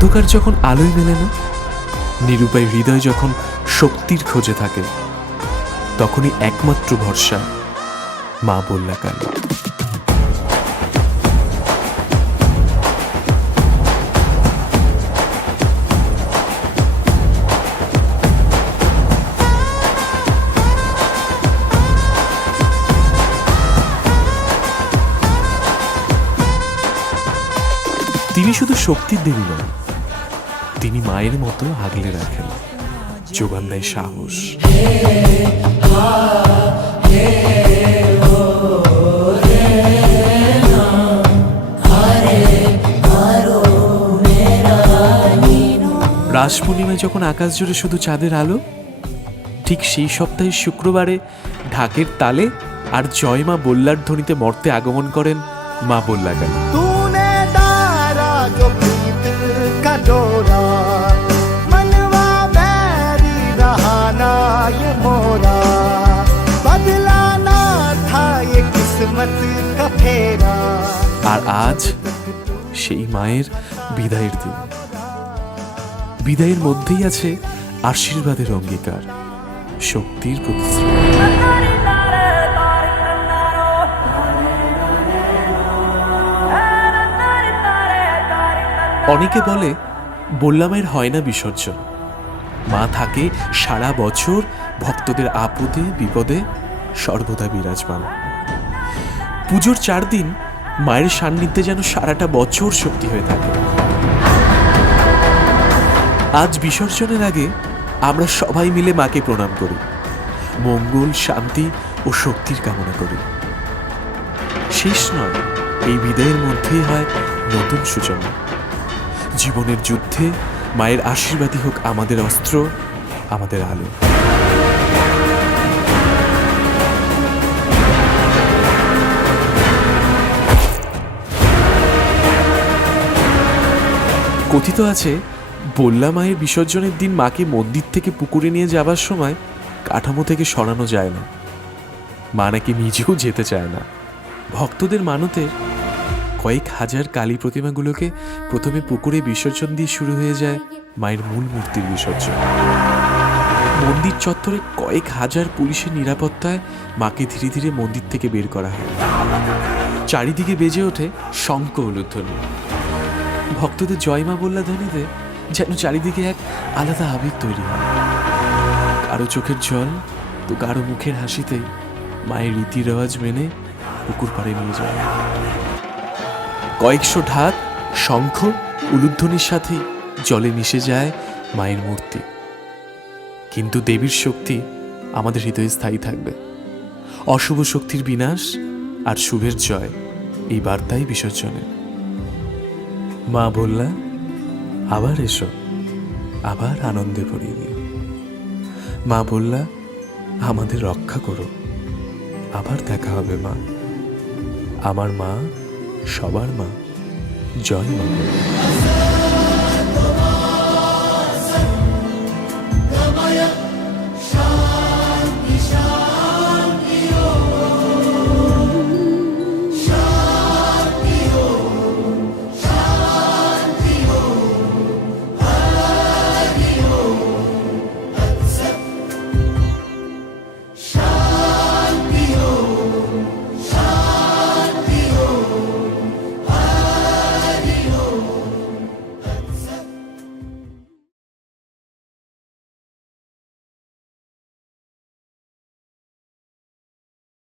অন্ধকার যখন আলোয় মেলে না, নিরুপায় হৃদয় যখন শক্তির খোঁজে থাকে, তখনই একমাত্র ভরসা মা বল্লা কালী। তিনি শুধু শক্তির দেবী নন, তিনি মায়ের মতো আগলে রাখেন, যোগান দেয় সাহস। রাস পূর্ণিমায় যখন আকাশ জুড়ে শুধু চাঁদের আলো, ঠিক সেই সপ্তাহের শুক্রবারে ঢাকের তালে আর জয় মা বল্লার ধ্বনিতে মর্তে আগমন করেন মা বল্লা কালী। আর আজ সেই মায়ের বিদায়ের দিন। বিদায়ের মধ্যেই আছে আশীর্বাদের অঙ্গীকার, শক্তির প্রতিশ্রুতি। অনেকে বলে বল্লা মায়ের হয় না বিসর্জন, মা থাকে সারা বছর ভক্তদের আপদে বিপদে সর্বদা বিরাজমান। পুজোর 4 দিন মায়ের সান্নিধ্যে যেন সারাটা বছর শক্তি হয়ে থাকে। আজ বিসর্জনের আগে আমরা সবাই মিলে মাকে প্রণাম করি, মঙ্গল, শান্তি ও শক্তির কামনা করি। শেষ নয়, এই বিদায়ের মধ্যেই হয় নতুন সূচনা। জীবনের যুদ্ধে মায়ের আশীর্বাদই হোক আমাদের অস্ত্র, আমাদের আলো। কথিত আছে বল্লা মায়ের বিসর্জনের দিন মাকে মন্দির থেকে পুকুরে নিয়ে যাবার সময় কাঠামো থেকে সরানো যায় না। মা নাকি নিজেও যেতে চায় না। ভক্তদের মানতের কয়েক হাজার কালী প্রতিমাগুলোকে প্রথমে পুকুরে বিসর্জন দিয়ে শুরু হয়ে যায় মায়ের মূল মূর্তির বিসর্জন। মন্দির চত্বরে কয়েক হাজার পুলিশের নিরাপত্তায় মাকে ধীরে ধীরে মন্দির থেকে বের করা হয়। চারিদিকে বেজে ওঠে শঙ্খ উলুধ্বনি। ভক্তদের জয় মা বল্লা ধ্বনিতে যেন চারিদিকে এক আলাদা আবেগ তৈরি হয়। কারো চোখের জল তো কারো মুখের হাসিতেই মায়ের রীতি রেওয়াজ মেনে পুকুর পাড়ে নিয়ে যায়। কয়েকশো ঢাক, শঙ্খ, উলুধ্বনির সাথেই জলে মিশে যায় মায়ের মূর্তি। কিন্তু দেবীর শক্তি আমাদের হৃদয়ে স্থায়ী থাকবে। অশুভ শক্তির বিনাশ আর শুভের জয়, এই বার্তাই বিসর্জনে। মা বল্লা, আবার এসো, আবার আনন্দে ভরিয়ে দিও। মা বল্লা, আমাদের রক্ষা করো, আবার দেখা হবে মা। আমার মা, সবার মা, জয় মা বল্লা।